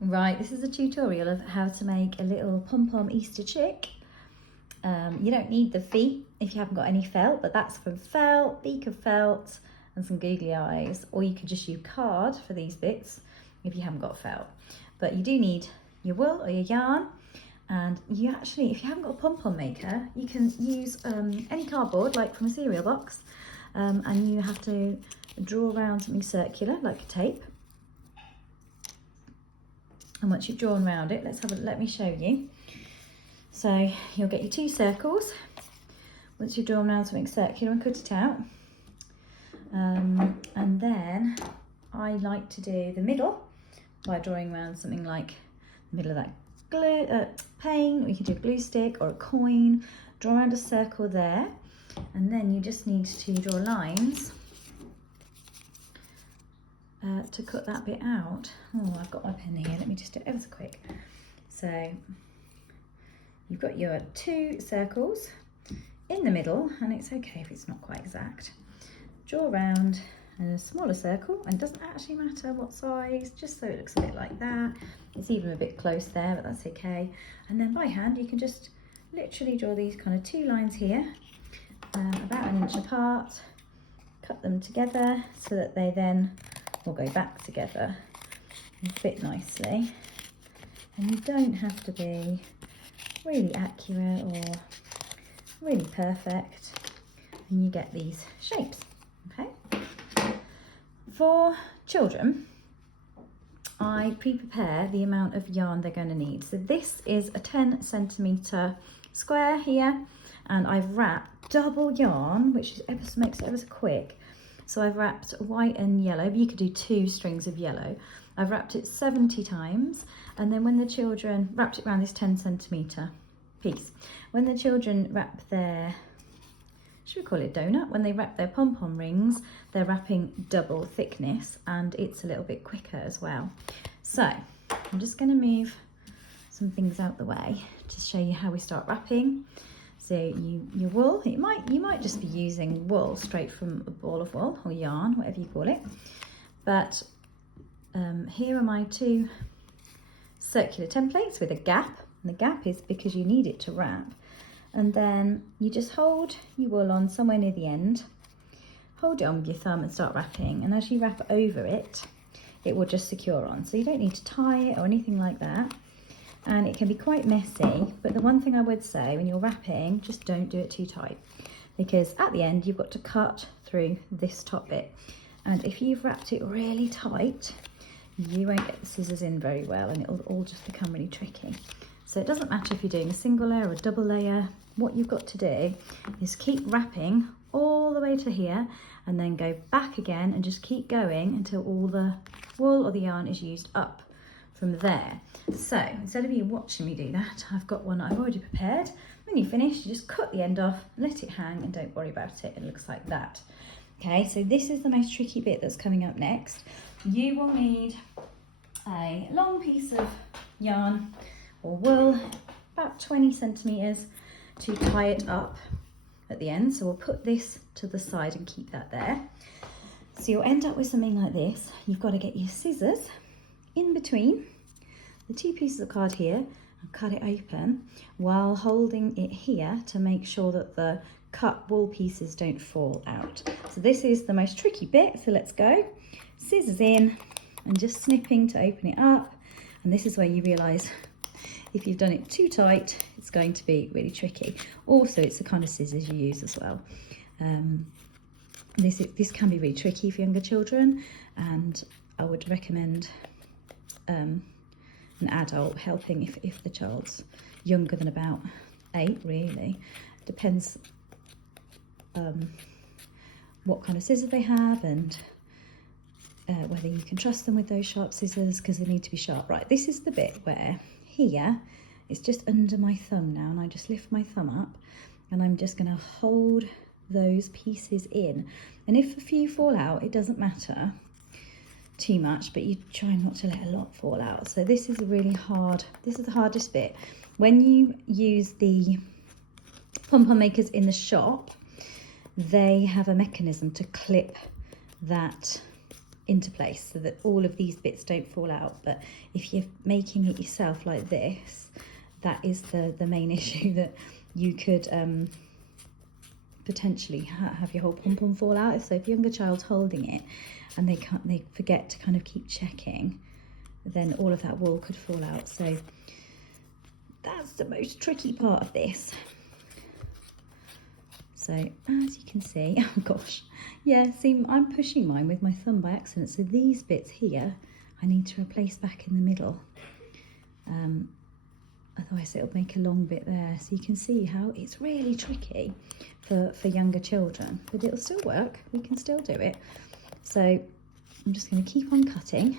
Right, this is a tutorial of how to make a little pom-pom Easter chick. You don't need the feet if you haven't got any felt, but that's from felt, beak of felt, and some googly eyes. Or you could just use card for these bits if you haven't got felt. But you do need your wool or your yarn, and you actually, if you haven't got a pom-pom maker, you can use any cardboard, like from a cereal box, and you have to draw around something circular, like a tape. And once you've drawn around it, let me show you. So you'll get your two circles. Once you've drawn around something circular and cut it out. And then I like to do the middle by drawing around something like the middle of that glue, paint. We could do a glue stick or a coin. Draw around a circle there. And then you just need to draw lines to cut that bit out. Oh, I've got my pen here. Let me just do it ever so quick. So you've got your two circles in the middle, and it's okay if it's not quite exact. Draw around a smaller circle, and it doesn't actually matter what size, just so it looks a bit like that. It's even a bit close there, but that's okay. And then by hand, you can just literally draw these kind of two lines here, about 1 inch apart, cut them together so that they then will go back together and fit nicely. And you don't have to be really accurate or really perfect, and you get these shapes. Okay. For children, I pre-prepare the amount of yarn they're going to need. So this is a 10 centimetre square here, and I've wrapped double yarn, which makes it ever so quick. So I've wrapped white and yellow, but you could do 2 strings of yellow. I've wrapped it 70 times, and then when the children wrapped it around this 10 centimetre piece, when the children wrap their, should we call it donut? When they wrap their pom-pom rings, they're wrapping double thickness, and it's a little bit quicker as well. So I'm just going to move some things out the way to show you how we start wrapping. So your wool, you might just be using wool straight from a ball of wool or yarn, whatever you call it. But here are my 2 circular templates with a gap. And the gap is because you need it to wrap. And then you just hold your wool on somewhere near the end. Hold it on with your thumb and start wrapping. And as you wrap over it, it will just secure on. So you don't need to tie it or anything like that. And it can be quite messy, but the one thing I would say when you're wrapping, just don't do it too tight, because at the end you've got to cut through this top bit, and if you've wrapped it really tight, you won't get the scissors in very well, and it'll all just become really tricky. So it doesn't matter if you're doing a single layer or a double layer. What you've got to do is keep wrapping all the way to here, and then go back again and just keep going until all the wool or the yarn is used up from there. So instead of you watching me do that, I've got one I've already prepared. When you finish, you just cut the end off, let it hang, and don't worry about it. It looks like that. Okay, so this is the most tricky bit that's coming up next. You will need a long piece of yarn or wool, about 20 centimetres, to tie it up at the end. So we'll put this to the side and keep that there. So you'll end up with something like this. You've got to get your scissors in between the 2 pieces of card here and cut it open while holding it here to make sure that the cut wool pieces don't fall out. So this is the most tricky bit, so let's go. Scissors in and just snipping to open it up, and this is where you realise if you've done it too tight, it's going to be really tricky. Also, it's the kind of scissors you use as well. This can be really tricky for younger children, and I would recommend an adult helping if the child's younger than about 8, really. Depends what kind of scissors they have, and whether you can trust them with those sharp scissors, because they need to be sharp. Right, this is the bit where here it's just under my thumb now, and I just lift my thumb up and I'm just going to hold those pieces in, and if a few fall out, it doesn't matter too much, but you try not to let a lot fall out. So this is really hard. This is the hardest bit. When you use the pom-pom makers in the shop, they have a mechanism to clip that into place so that all of these bits don't fall out. But if you're making it yourself like this, that is the main issue, that you could potentially have your whole pom-pom fall out. So if your younger child's holding it and they forget to kind of keep checking, then all of that wool could fall out. So that's the most tricky part of this. So as you can see, oh gosh, yeah, see, I'm pushing mine with my thumb by accident. So these bits here, I need to replace back in the middle. Otherwise it'll make a long bit there. So you can see how it's really tricky for younger children, but it'll still work. We can still do it. So I'm just going to keep on cutting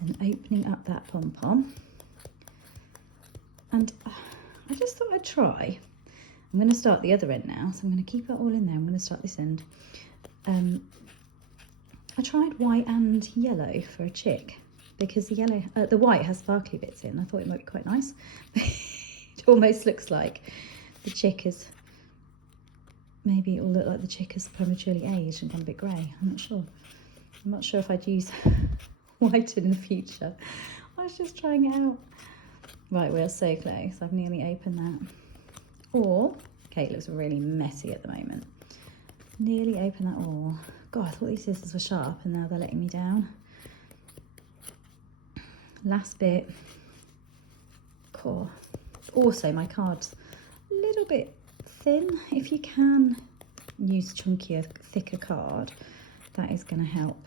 and opening up that pom-pom. And I just thought I'd try. I'm going to start the other end now, so I'm going to keep it all in there. I'm going to start this end. I tried white and yellow for a chick, because the white has sparkly bits in. I thought it might be quite nice. It almost looks like the chick is, maybe it will look like the chick is prematurely aged and gone a bit grey. I'm not sure. I'm not sure if I'd use white in the future. I was just trying it out. Right, we're so close. I've nearly opened that. Or, okay, it looks really messy at the moment. Nearly opened that all. God, I thought these scissors were sharp and now they're letting me down. Last bit. Cool. Also, my card's a little bit thin. If you can use chunkier, thicker card, that is going to help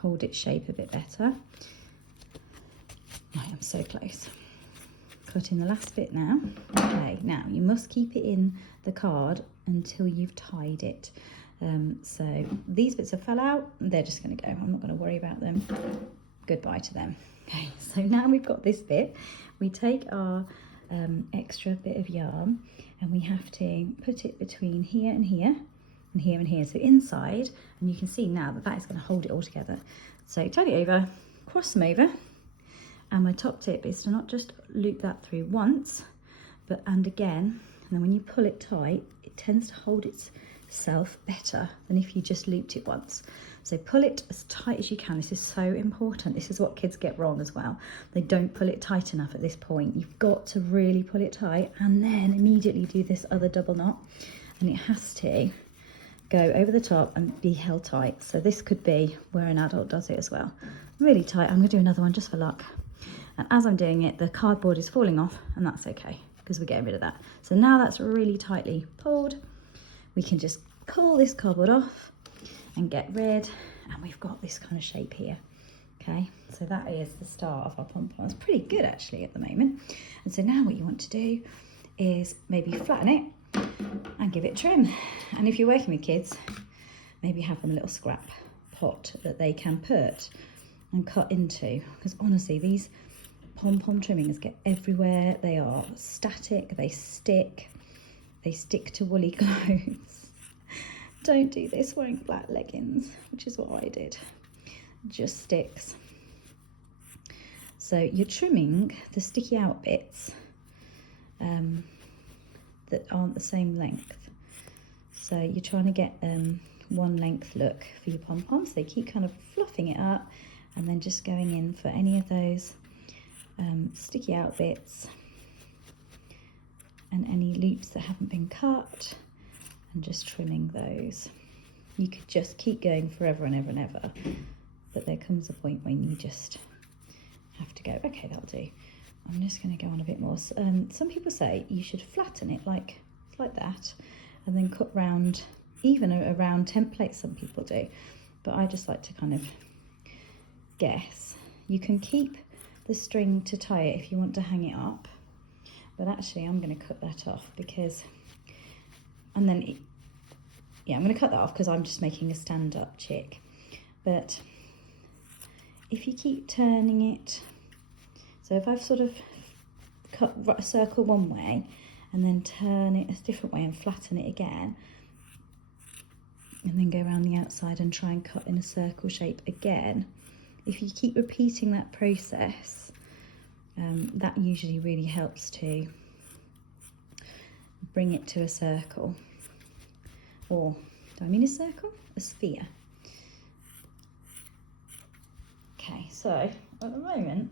hold its shape a bit better. Right, I'm so close. Cutting the last bit now. Okay, now you must keep it in the card until you've tied it. So these bits have fell out, they're just going to go. I'm not going to worry about them. Goodbye to them. Okay, so now we've got this bit. We take our extra bit of yarn and we have to put it between here and here and here and here. So inside, and you can see now that that is going to hold it all together. So turn it over, cross them over. And my top tip is to not just loop that through once, and again, and then when you pull it tight, it tends to hold itself better than if you just looped it once. So pull it as tight as you can. This is so important. This is what kids get wrong as well. They don't pull it tight enough at this point. You've got to really pull it tight and then immediately do this other double knot. And it has to go over the top and be held tight. So this could be where an adult does it as well. Really tight. I'm going to do another one just for luck. And as I'm doing it, the cardboard is falling off, and that's okay because we're getting rid of that. So now that's really tightly pulled, we can just pull this cardboard off and get rid, and we've got this kind of shape here. Okay, so that is the start of our pom-pom. It's pretty good actually at the moment. And so now what you want to do is maybe flatten it and give it trim. And if you're working with kids, maybe have them a little scrap pot that they can put and cut into, because honestly these pom-pom trimmings get everywhere. They are static, they stick to woolly clothes. Don't do this wearing black leggings, which is what I did. Just sticks. So you're trimming the sticky out bits that aren't the same length. So you're trying to get one length look for your pom-poms. They keep kind of fluffing it up and then just going in for any of those sticky out bits and any loops that haven't been cut, and just trimming those. You could just keep going forever and ever and ever, but there comes a point when you just have to go, okay, that'll do. I'm just going to go on a bit more. Some people say you should flatten it like that and then cut round, even a round template some people do, but I just like to kind of guess. You can keep the string to tie it if you want to hang it up, but actually I'm going to cut that off because, and then I'm going to cut that off because I'm just making a stand-up chick. But if you keep turning it, so if I've sort of cut a circle one way and then turn it a different way and flatten it again, and then go around the outside and try and cut in a circle shape again, if you keep repeating that process, that usually really helps to bring it to a circle. Or, do I mean a circle? a sphere. Okay, so at the moment,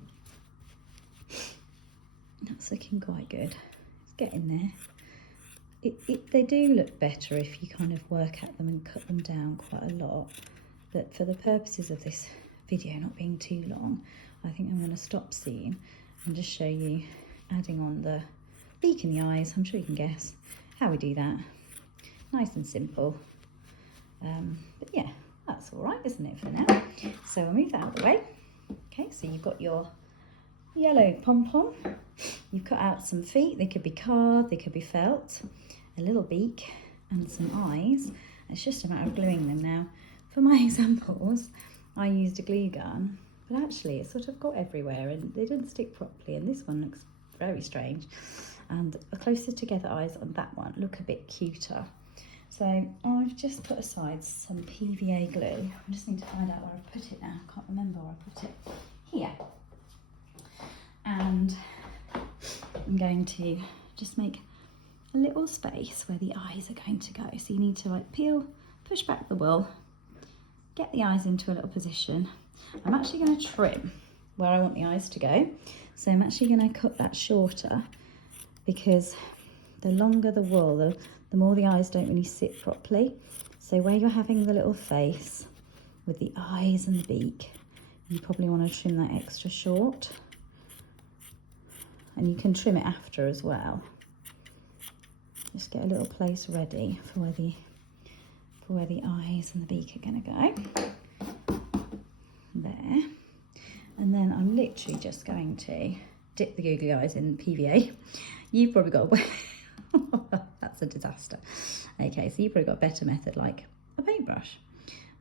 that's looking quite good. It's getting there. They do look better if you kind of work at them and cut them down quite a lot. But for the purposes of this video not being too long, I think I'm going to stop soon and just show you adding on the beak and the eyes. I'm sure you can guess how we do that. Nice and simple. But yeah, that's all right, isn't it, for now? So we'll move that out of the way. Okay, so you've got your yellow pom-pom. You've cut out some feet. They could be card, they could be felt, a little beak and some eyes. It's just a matter of gluing them now. For my examples, I used a glue gun, but actually it sort of got everywhere and they didn't stick properly, and this one looks very strange. And the closer together eyes on that one look a bit cuter. So I've just put aside some PVA glue. I just need to find out where I put it now. I can't remember where I put it. Here. And I'm going to just make a little space where the eyes are going to go. So you need to like push back the wool, get the eyes into a little position. I'm actually going to trim where I want the eyes to go. So I'm actually going to cut that shorter, because the longer the wool, the more the eyes don't really sit properly. So where you're having the little face with the eyes and the beak, you probably want to trim that extra short. And you can trim it after as well. Just get a little place ready for where the eyes and the beak are going to go. There. And then I'm literally just going to dip the googly eyes in PVA. You've probably got that's a disaster. Okay, so you've probably got a better method like a paintbrush.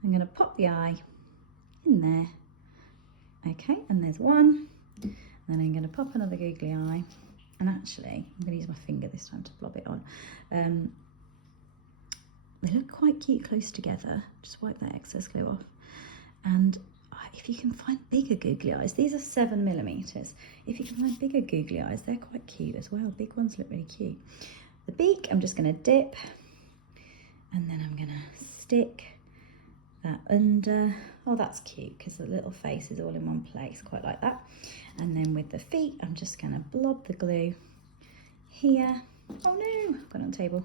I'm going to pop the eye in there. Okay, and there's one. Then I'm going to pop another googly eye, and actually I'm going to use my finger this time to blob it on. They look quite cute close together. Just wipe that excess glue off. And if you can find bigger googly eyes, these are 7mm. If you can find bigger googly eyes, they're quite cute as well. Big ones look really cute. The beak, I'm just going to dip, and then I'm going to stick that under. Oh, that's cute because the little face is all in one place, quite like that. And then with the feet, I'm just going to blob the glue here. Oh no, I've got it on the table.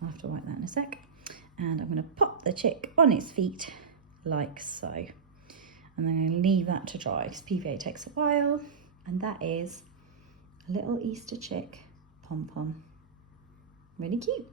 I'll have to wipe that in a sec. And I'm going to pop the chick on its feet like so. And then I'm going to leave that to dry because PVA takes a while. And that is a little Easter chick pom-pom. Really cute.